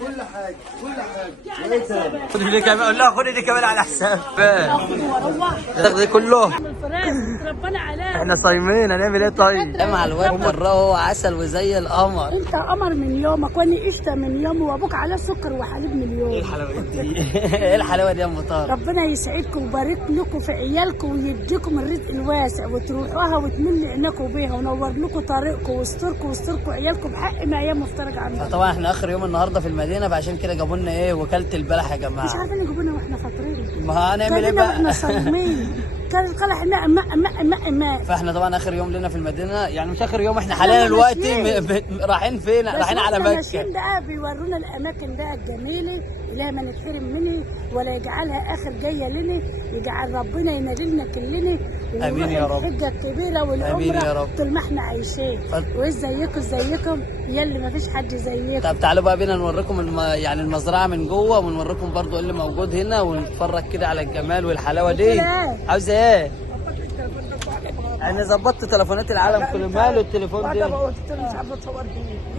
كل حاجه كل حاجه. خد دي كمان، لا خد دي كمان على حساب تاخد كله. ربنا عليك. احنا صايمين هنعمل ايه طيب؟ مع الواد مره هو عسل وزي القمر. انت قمر من يومك وانا قشطه من يوم، وابوك عليه سكر وحليب من يوم. ايه الحلاوه دي؟ ايه الحلاوه دي يا ام طارق؟ ربنا يسعدكم ويبارك لكم في عيالكم ويديكم الرزق الواسع وتروحوها وتملي عينكم بيها ونور لكم طريقكم ويستركم ويستركم عيالكم بحق ما ايام مفترج عنها. طبعا احنا اخر يوم النهارده في المدينه، فعشان كده جابوا لنا ايه وكاله البلح يا جماعه. مش عارفين يجيبوا لنا واحنا فاطرين. ما هنعمل ايه بقى؟ احنا صايمين. كان القلح ماء. فاحنا طبعا اخر يوم لنا في المدينه، يعني مش اخر يوم، احنا حاليا دلوقتي رايحين فين؟ رايحين على مكه. ماشيين بقى بيورونا الاماكن بقى الجميله اللي ما نتحرم منها ولا يجعلها اخر جايه لنا، يجعل ربنا ينال لنا كلنا. امين يا رب. الحجه الكبيره والعمره طول ما احنا عايشين. وازيكم يلي ما فيش حد زيكم. طب تعالوا بقى بينا نوريكم يعني المزرعه من جوه، ونوريكم برضو ايه اللي موجود هنا، ونتفرج كده على الجمال والحلاوه دي. عاوزه ايه؟ انا ظبطت تليفونات العالم كله. ماله التليفون ده؟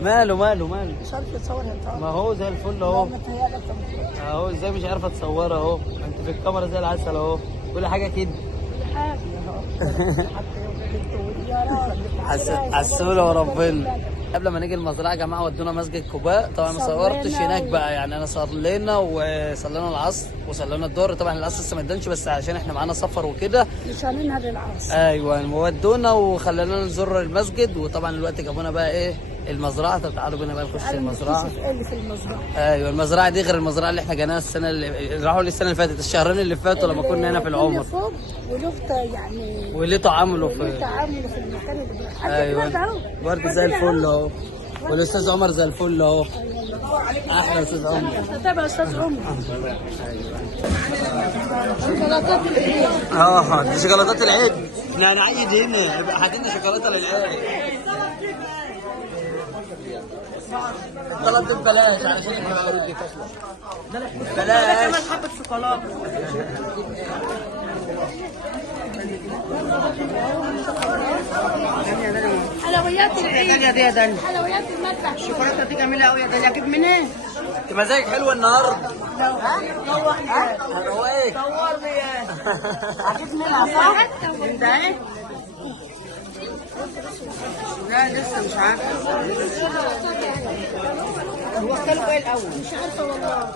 ماله مش عارفه تصورها انت. ما هو زي الفل اهو. اهو ازاي مش عارفه تصورها اهو؟ انت في الكاميرا زي العسل اهو، كل حاجه كده. عسوله وربنا. قبل ما نيجي المزرعه يا جماعه ودونا مسجد قباء. طبعا ما صورتش هناك بقى، يعني انا صلينا وصلينا العصر وصلينا الظهر. طبعا العصر لسه ما ادانش، بس عشان احنا معانا سفر وكده مش هننهض العصر. ايوه ودونا وخلانا نزور المسجد. وطبعا الوقت جابونا بقى ايه المزرعه. طب تعالوا بينا بقى نخش المزرعه. اللي في المزرعه ايوه المزرعه دي غير المزرعه اللي احنا جيناها السنه اللي راحوا السنه اللي فاتت، الشهرين اللي فاتوا لما كنا هنا في العمر. وله يعني وليه تعامله في في المكان اللي ايوه برضه زي الفل اهو. والاستاذ عمر زي الفل اهو. احلى استاذ عمر. تابع استاذ عمر. دي شوكولاتات العيد. احنا هنعيد هنا، يبقى هات لنا شوكولاته للعيد. طلبت ببلاش علشان احنا بلاش. كمان حبه شوكولاته. حلويات العيد يا دي يا دنيا. حلويات المذبح. الشوكولاته دي جميله قوي يا دنيا، اجيب منين؟ انت مزاجك حلو النهارده. روقني هروقك. دورني يا اجيب منها صح؟ انت ايه؟ لا لسه مش عارفه. هو كانوا ايه الاول؟ مش عارفه والله.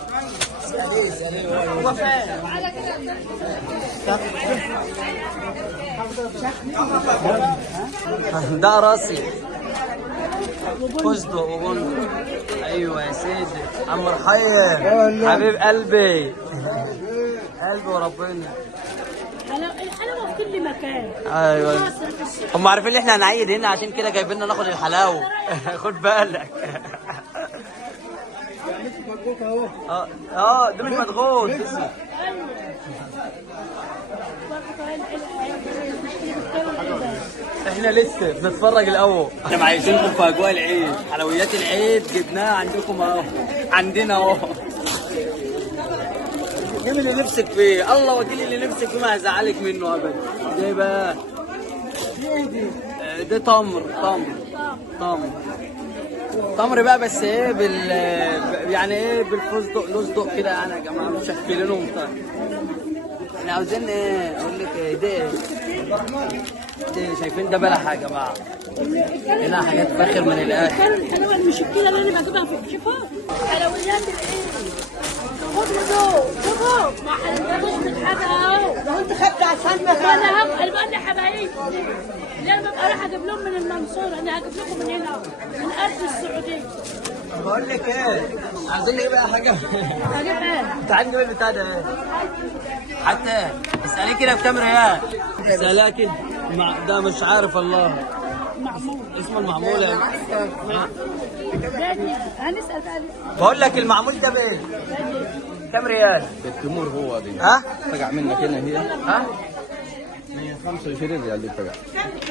هو فين؟ ده راسي فستق وبندق. ايوه يا سيدي عم رحيم حبيب قلبي وربنا. الحلاوه في كل مكان. ايوه هم عارفين ان احنا هنعيد هنا، عشان كده جايبين لنا ناخد الحلاوه. خد بالك. ده مش مضغوط. احنا لسه بنتفرج الاول. احنا عايشينكم في اجواء العيد، حلويات العيد جبناها عندكم اهو، عندنا اهو. جيب اللي نفسك فيه، الله وكيل اللي نفسك فيه ما هزعلك منه ابدا. ده بقى ده تمر بقى، بس ايه يعني ايه بالفستق لصدق كده يعني يا جماعه، مشكلينهم. احنا عاوزين ايه اقول لك ايه ده شايفين ده بلح يا جماعه. هنا حاجات فاخر من الاخر. الحلاوه المشكله اللي انا بجيبها في الشفا حلويات العيد. خدوا ما حلويات من حاجه اهو. لو انت خدت عشان انا هبقى يا حبايبي اللي انا ببقى رايحه اجيب لهم من المنصوره، انا هجيب لكم من هنا من ارض السعوديه. بقول لك ايه عايزين ايه بقى حاجه. هجيب ايه؟ تعالى نجيب البتاع ده ايه حتى اساليه كده بكام ريال. اسالها كده ده مش عارف الله. معمول اسمه المعمول يا هنسال بقى. بقول لك المعمول ده بايه؟ كام ريال؟ التمور هو دي. ها؟ طلع منك هنا هي. ها؟ 125 ريال دي طلع.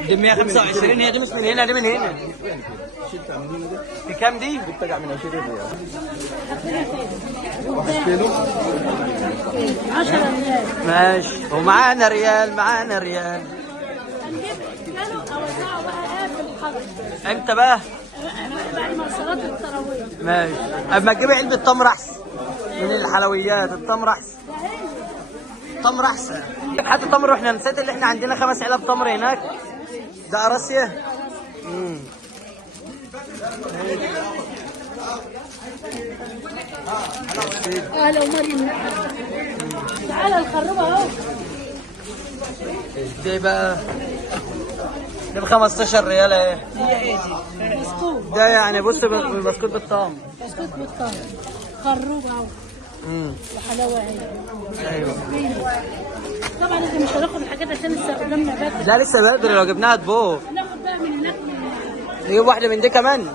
دي 125. هي دي مش من هنا، دي من هنا. شلتها من هنا دي. بكام دي؟ دي طلع من 20 ريال. 1 كيلو 10 ريال. ماشي ومعانا ريال. هنجيب كانوا اوزعوا بقى في الحرب. انت بقى بعد ما صلاه التراويح. ماشي. اما تجيبي علبه تمر احسن من الحلويات، التمر احسن. تمر احسن. حتى تمر، واحنا نسيت اللي احنا عندنا 5 علب تمر هناك. ده قراصيه. لو مريم تعالى الخروبه اهو. دي بقى دي ب 15 ريال اهي. هي ايه دي؟ بسكوت. ده يعني بص بسكوت بالطعم. بسكوت بالطعم. خروبه اهو. وحلاوه اهي. ايوه. طبعا احنا مش هناخد الحاجات عشان لسه قدامنا بدري. لا لسه بدري، لو جبناها تبوظ. هناخد بقى من هناك. نجيب واحده من دي كمان.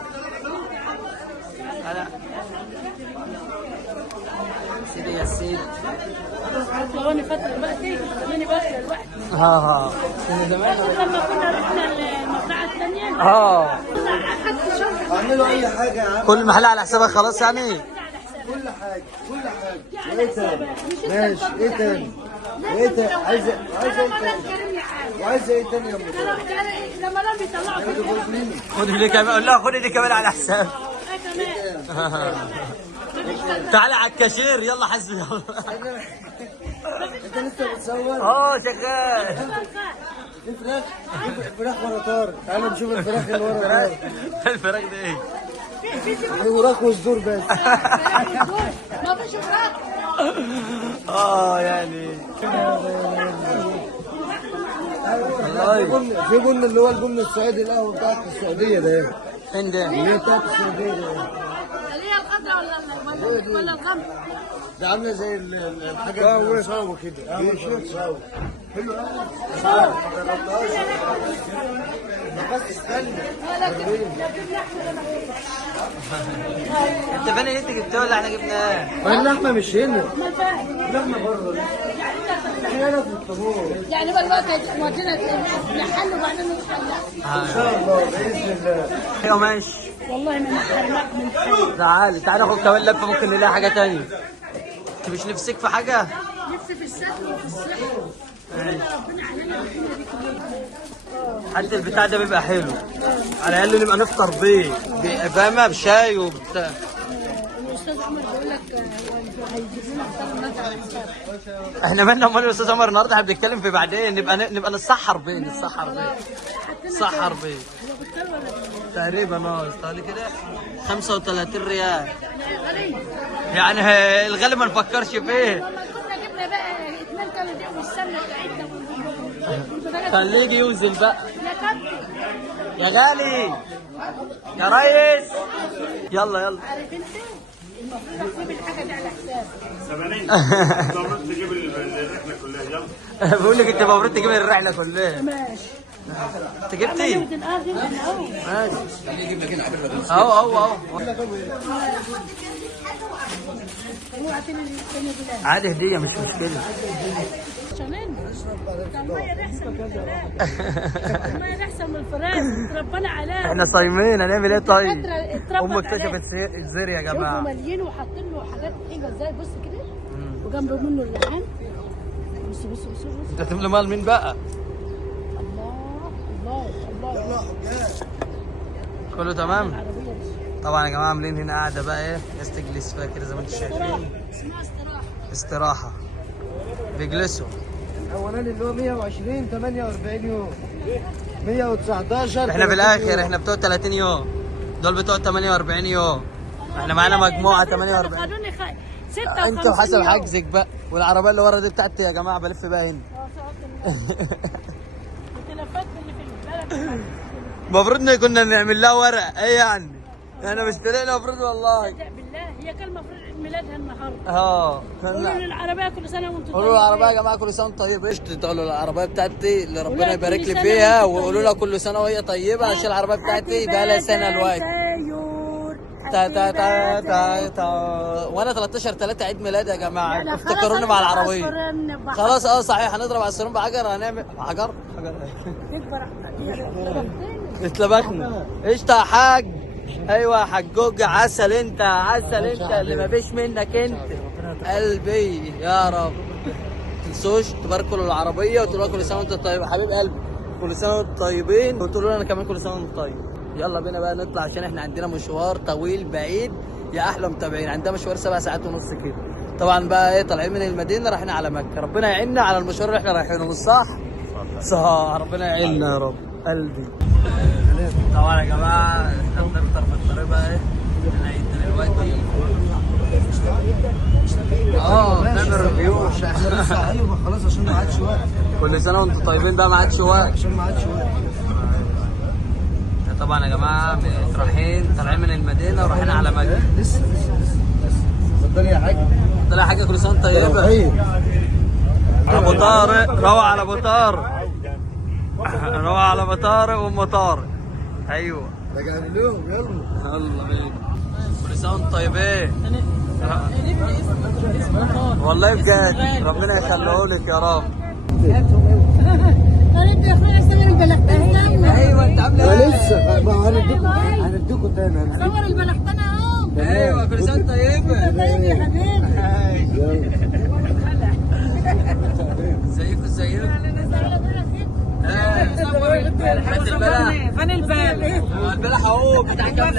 سيدي يا سيدي. لو انا فاكره بقى تيجي خليني بقى لوحدي. ها من زمان. لما كنا رحنا المزرعه الثانيه. اخدت شنطه. اعملوا اي حاجه يا عم. كل محل على حسابك خلاص يعني. كل حاجه كل حاجه. ايه تاني؟ ماشي. ايه تاني؟ ايه تاني؟ عايزه ايه تاني؟ وعايزه ايه تاني يا ام؟ لما لم يطلعوا خد دي كمان، قول لها خد دي كمان على حساب. تعالى على الكاشير يلا حسبي يلا. انت لسه بتصور؟ شغال. في فراخ. فراخ ورا طارق. تعالى نشوف الفراخ اللي ورا طارق. الفراخ ده ايه؟ وراك وصدور بس. ما فيش فراخ. يعني والله في بن اللي هو البن السعودي، القهوه بتاعت السعوديه ده ايه؟ فين ده؟ اللي هي بتاعت السعوديه ده اللي هي الخضراء ولا الغمر؟ ده عامله زي الحاجه المصاوه كده. مصاوه حلو قوي. بس استنى. انت فين اللي انت جبتوه ولا احنا جبناه؟ اللحمه مش هنا. ما اللحمه بره. هنا في الطابور. يعني بقى الوقت ودينا نحل وبعدين نتحلى. ان شاء الله باذن الله. ايوه ماشي. والله ما نحرمك من حاجه. تعالى ناخد كمان لفه، ممكن نلاقي حاجه تانية. انت مش نفسك في حاجه؟ نفسي في الستر وفي الصحه. ربنا علينا بالدنيا دي كلها. حتى البتاع ده بيبقى حلو، على الاقل نبقى نفطر بيه فاهمه، بشاي وبتاع. الاستاذ عمر بيقول لك هيجيب لنا افطار النهارده على حساب. احنا مالنا امال الاستاذ عمر النهارده، احنا بنتكلم في بعدين، نبقى نتسحر بيه. نتسحر بيه هو بالطار ولا بالطار؟ تقريبا استهلي كده 35 ريال. يعني غالي. يعني الغالي ما نفكرش فيه. والله كنا جبنا بقى 2 كيلو دقيق والسمنه بتاعتنا. خليه يجي يوزن بقى يا كابتن. يا غالي يا ريس. يلا عارف انت المفروض اجيب الحاجه دي على حساب. المفروض تجيب الرحله كلها يلا. بقول لك انت المفروض تجيب الرحله كلها. ماشي. انت جبتي؟ ماشي. خليه يجيب لك هنا اهو عادي، هديه مش مشكله. المية احسن من الفراخ. المية احسن من الفراخ. اتربنا عليها. احنا صايمين هنعمل ايه طيب؟ اتربت امك عليها. اكتشفت الزر يا شوفوا جماعه. مليين وحاطين له حاجات حلوه ازاي. بص كده وجنب منه اللحام. بص. انت هتملي مال مين بقى؟ الله. كله تمام؟ العربية دي. طبعا يا جماعه عاملين هنا قاعده بقى ايه، ناس تجلس فيها كده زي ما انتم شايفين. اسمها استراحه بيجلسوا. الاولاني اللي هو 120 48 يوم 119. احنا في الاخر احنا بتوع 30 يوم، دول بتوع 48 يوم. احنا معانا مجموعه 48. قانوني 56 انتوا حسب يوم. حجزك بقى. والعربيه اللي ورا دي بتاعتي يا جماعه، بلف بقى هنا. التلفات اللي في البلد. المفروض كنا نعمل لها ورق. ايه يعني؟ احنا مشترينا المفروض والله. صدق بالله هي كان المفروض عيد ميلادها النهارده. قولوا للعربيه كل سنه وانتم طيبين. قولوا للعربيه يا جماعه كل سنه وانتم طيبين. ايش تقولوا للعربيه بتاعتي اللي ربنا ولا يبارك كل لي سنة فيها، وانتم وقولوا لها كل سنه وهي طيبه، عشان العربيه بتاعتي بقى لها سنه الوقت. وانا 13/3 عيد ميلادي يا جماعه، افتكروني مع العربيه. خلاص صحيح، هنضرب عصفورين بحجر. هنعمل حجر اتلبكنا. قشطه يا حاج. ايوه يا حجوج، عسل انت، عسل انت اللي ما فيش منك انت قلبي يا رب. تنسوش تباركوا للعربيه وتقولوا كل سنه وانت طيب. حبيب قلبي كل سنه وانتم طيبين، وتقولوا لي انا كمان كل سنه وانت طيب. يلا بينا بقى نطلع عشان احنا عندنا مشوار طويل بعيد يا احلى متابعين. عندنا مشوار 7 ساعات ونص كده. طبعا بقى ايه طالعين من المدينه رايحين على مكه. ربنا يعيننا على المشوار اللي احنا رايحينه، مش صح؟ صح، ربنا يعيننا يا رب قلبي. طبعا يا جماعه احنا بنفطر في الطريق بقى ايه دلوقتي. نعمل ريفيو. ايوه خلاص عشان ما عادش وقت. كل سنه وانتم طيبين بقى، ما عادش وقت. عشان ما عادش وقت. طبعا يا جماعه طالعين من المدينه ورايحين على مكه. لسه اتفضلي يا حاج. طلع حاجه كل سنه طيبه. ابو طارق روح على ابو طارق. روح على ابو طارق وام طارق. ايوه راجع لهم يلا بينا. كل سنه وانتم طيبين. والله بجد ربنا يخليهولك يا رب. ايوه انت عامله لسه هنديكوا تاني. صور البلحتنه اهو. ايوه كل سنه وانت طيبه. طيب يا حبيبي. ازيكم حد البلح. فين البلح؟ البلح اهو بتاع كام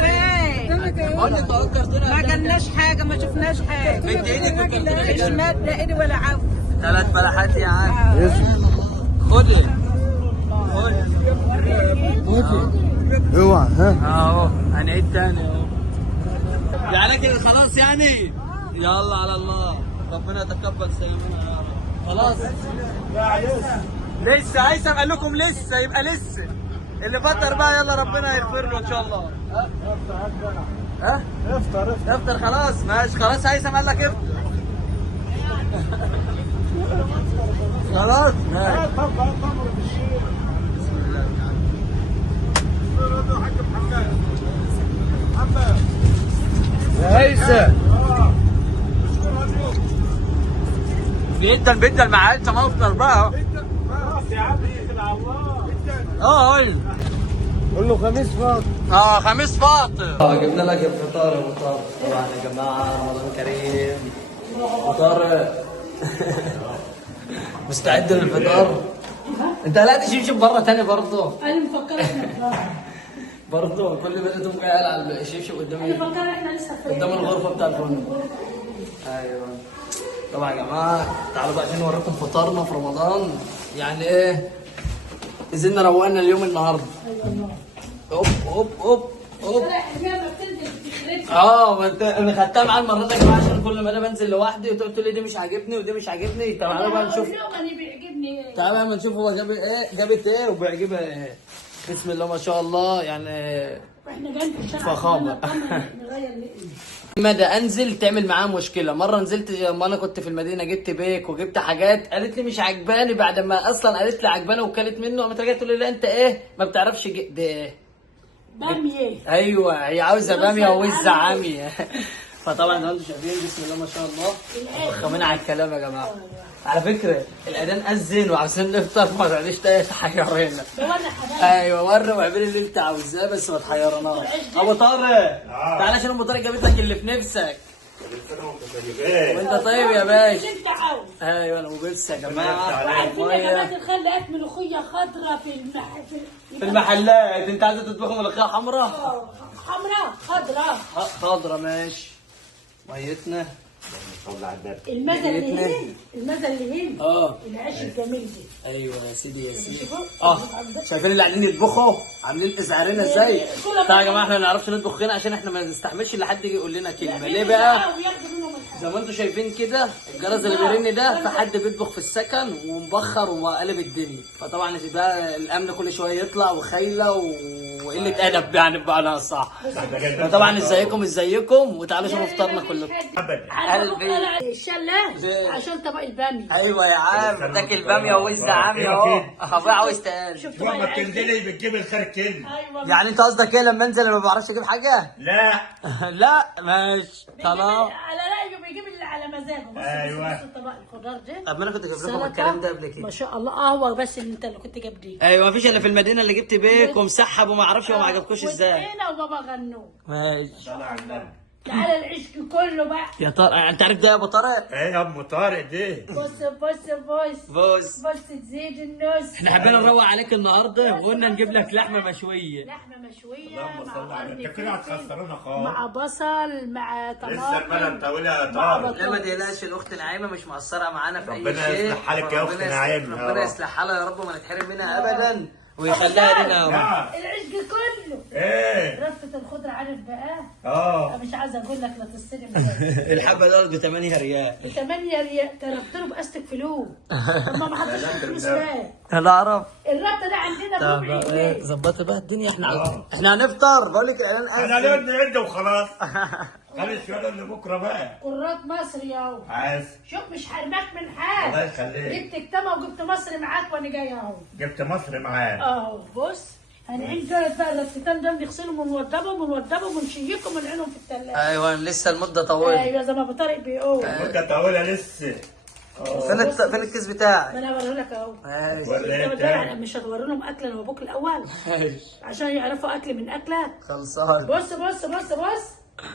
قلنا انت فكرتنا ما جالناش حاجه، ما شفناش حاجه. بنت ايدك مش مات لا ايدي ولا عفو. 3 بلحات يا عم. خد اوعى ها اهو هنعيد تاني اهو. يعني كده خلاص يعني. يلا على الله ربنا يتقبل صيامنا يا رب. خلاص لسه هيثم قال لكم لسه، يبقى لسه اللي فطر بقى يلا ربنا يغفر له ان شاء الله. ها افطر خلاص ماشي. خلاص هيثم قال لك افطر خلاص ماشي. بسم الله يا هيثم. بيدل معاه انت ما افطر بقى. قول له خميس فاضي. خميس فاطر. جبنا لك الفطار يا ابو طارق. طبعا يا جماعه رمضان كريم. ابو طارق مستعد للفطار؟ انت لا تشوف بره تاني برضه. انا مفكره برضه كل ما تقوم قاعد على الشبشب قدام مفكره احنا لسه قدام الغرفه بتاع الفندق. ايوه طبعا يا جماعه تعالوا بقى عشان نوريكم فطارنا في رمضان. يعني ايه نزلنا روقنا اليوم النهارده. اوب ما انت انا خدتها معايا المره دي يا جماعه عشان كل ما انا بنزل لوحدي وتقول لي دي مش عاجبني ودي مش عاجبني. تعالوا بقى نشوف. تعالوا بقى نشوف هو جابت ايه وبيعجبها ايه. بسم الله ما شاء الله يعني واحنا جايين في الشارع فخامه. نغير مدى انزل تعمل معاه مشكله. مره نزلت لما انا كنت في المدينه جبت بيك وجبت حاجات قالت لي مش عجباني، بعد ما اصلا قالت لي عجباني وكلت منه قامت رجعت تقول لي لا انت ايه ما بتعرفش ده ايه باميه. ايوه هي عاوزه باميه ووز عاميه. فطبعا زي ما انتم شايفين بسم الله ما شاء الله فخمين على الكلام يا جماعه. على فكره الاذان اذن وعاوزين نفطر ما تقعديش تحيرينا. ايوه وري واعملي اللي انت عاوزاه بس ما تحيرناش. ابو طارق تعالى عشان ابو طارق جابت لك اللي في نفسك. وانت طيب يا باشا. ايوه انا وبس يا جماعه. كمان الخل لقيت ملوخيه خضراء في المحلات. انت عايزه تطبخوا ملوخيه حمراء؟ حمراء خضراء ماشي. ميتنا المزه اللي هنا العيش الجميل دي. ايوه يا سيدي يا سيدي. شايفين اللي قاعدين يطبخوا عاملين ازعارنا ازاي؟ طبعا يا جماعه احنا ما نعرفش نطبخ هنا عشان احنا ما نستحملش ان حد يجي يقول لنا كلمه. ليه بقى؟ زي ما انتم شايفين كده الجرس اللي بيرن ده فحد بيطبخ في السكن ومبخر وقلب الدنيا. فطبعا بقى الامن كل شويه يطلع وخيله وقله ادب يعني بمعنى صح. فطبعا ازيكم وتعالوا شوفوا فطارنا كلكم. الشله عشان طبق الباميه. ايوه يا عم تاكل باميه ووز عاميه اهو. اخويا عاوز تاني. لما بتنزلي بتجيب الخير كله. يعني انت قصدك ايه لما انزل ما بعرفش اجيب حاجه؟ لا لا ماشي خلاص. على رايه بيجيب اللي على مزاجه. ايوه بص طبق الخضار ده. طب ما انا كنت جايب لكم الكلام ده قبل كده. ما شاء الله هو بس اللي انت اللي كنت جايب دي. ايوه مفيش الا في المدينه اللي جبت بيك ومسحب وما اعرفش وما عجبكوش ازاي. انا وبابا غنوا. ماشي تعالى العشق كله بقى. يا طارق انت عارف ده يا ابو طارق؟ ايه يا ام طارق دي؟ بص بص بص بص بص تزيد النص. احنا حبينا نروق عليك النهارده وقلنا نجيب لك لحمه مشويه. لحمه مشويه اللهم صل مع على قرن انت كده فلفل هتخسرونا خالص. مع بصل مع لسه المدى طماطم مطوله يا مع طارق. لا ما تقلقش الاخت نعيمه مش مقصره معانا في اي شيء. ربنا يصلح حالك يا أخت ربنا نعيمة. ربنا يصلح حالها يا رب وما نتحرم منها ابدا ويخليها لنا يا رب. نعم. العشق كله. ايه رفة الخضرة عارف بقى؟ اه مش عايزه اقول لك لا تصرم. الحبه دول ب 8 ريال. ب 8 ريال تربت له باستك فلوس. طب ما حطيتش فلوس ليه؟ انا اعرف. الربطه ده عندنا طب بربع جنيه. ظبطي بقى الدنيا احنا هنفطر بقول لك احنا ليه نعد وخلاص. خلي الشغل اللي بكره بقى. قرات مصر يا اهو. عايز شوف مش حرماك من الله حاجه. يخليك. جبت كتمه وجبت مصر معاك وانا جايه اهو. جبت مصر معاه. اهو بص هنعين دول بقى الرفتان دول نغسلهم ونوضبهم ونشيكهم ونعينهم في الثلاجه. ايوه لسه المده طويله. ايوه زي ما ابو طارق بيقول. مدة طويلة لسه. فين الكيس بتاعك؟ ما انا اوريه لك اهو. ماشي ولا انت انت؟ بتدور مش هتوري لهم اكل انا وابوك الاول ماشي عشان يعرفوا اكل من اكلك. خلصان. بص بص بص بص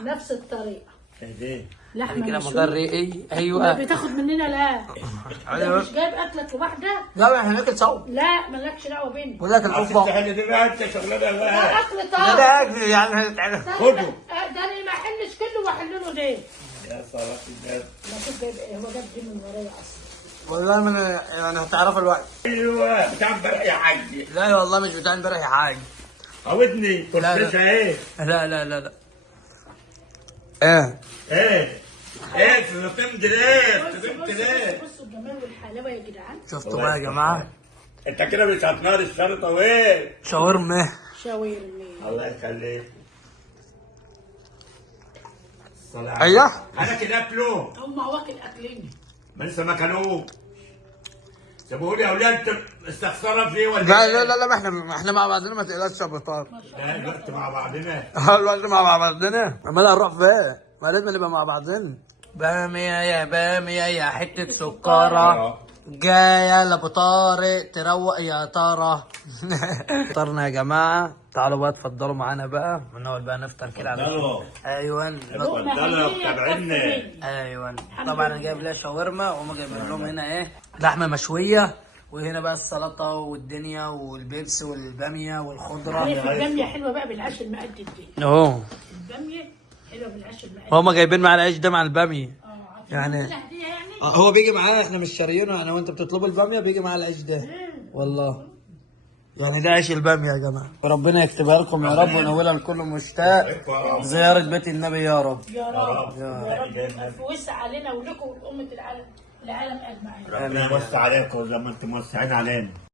نفس الطريقه. اهدي. لحمه كده مشويه. مضر ايه؟ ما ايوه بتاخد مننا لا. انت مش جايب اكلك لوحدك. لا احنا ناكل سوا. لا مالكش دعوه بينا. بقول لك عايز الحب تحل دي بقى انت شغلانة ده بقى. اكل ده طاقه. اكل يعني هنتعرف. خدوا. ده اللي ما حلش كله واحل له ده. يا صلاة الناس. ما شوف جايب ايه هو جاب دي من ورايا اصلا. والله من يعني هتعرفوا الوقت. ايوه بتاع امبارح يا حاج. لا والله مش بتاع امبارح يا حاج. عودني لا، لا. كرسيشة ايه؟ لا ايه ايه؟ ايه تمد ليه؟ بص تمد بص ليه؟ بص بصوا الجمال والحلاوه يا جدعان. شفتوا بقى يا جماعه انت كده مش هتنار الشرطة وايه؟ شاورما. شاورمي. الله يخليك. الصلاة على- ايوه انا كده اكله. هم واكل اكلين. ما لسه ما كانوه. سيبوه لي يا اولاد انت مستخسرة فيه ولا لا احنا مع بعضنا ما تقلقش يا ابو طارق. لا الوقت مع بعضنا. الوقت مع بعضنا امال هنروح فين؟ ما لازم نبقى مع بعضنا. بامية يا حتة سكرة جاية لابو طارق تروق يا ترى. فطرنا يا جماعة تعالوا بقى اتفضلوا معانا بقى ونقعد بقى نفطر كده على اتفضلوا. ايوه اتفضلوا يا متابعينا. ايوه طبعا انا جايب لها شاورما وهم جايبين لهم هنا ايه لحمه مشويه وهنا بقى السلطه والدنيا والبيبس والباميه والخضره. عارف الباميه حلوه بقى بالعيش المقدد دي. اهو الباميه حلوه بالعيش المقدد. هم جايبين معانا العيش ده مع الباميه يعني هديه يعني. هو بيجي معاه احنا مش شاريينه انا وانت بتطلبوا الباميه بيجي معاه العيش ده والله يعني ده عيش الباميه يا جماعه. ربنا يكتبها لكم يا رب ونولها لكل مشتاق زياره بيت النبي يا رب. يا رب يا رب الف وسع علينا ولكم ولأمة العالم اجمعين. ربنا يوسع عليكم زي ما انتم موسعين علينا.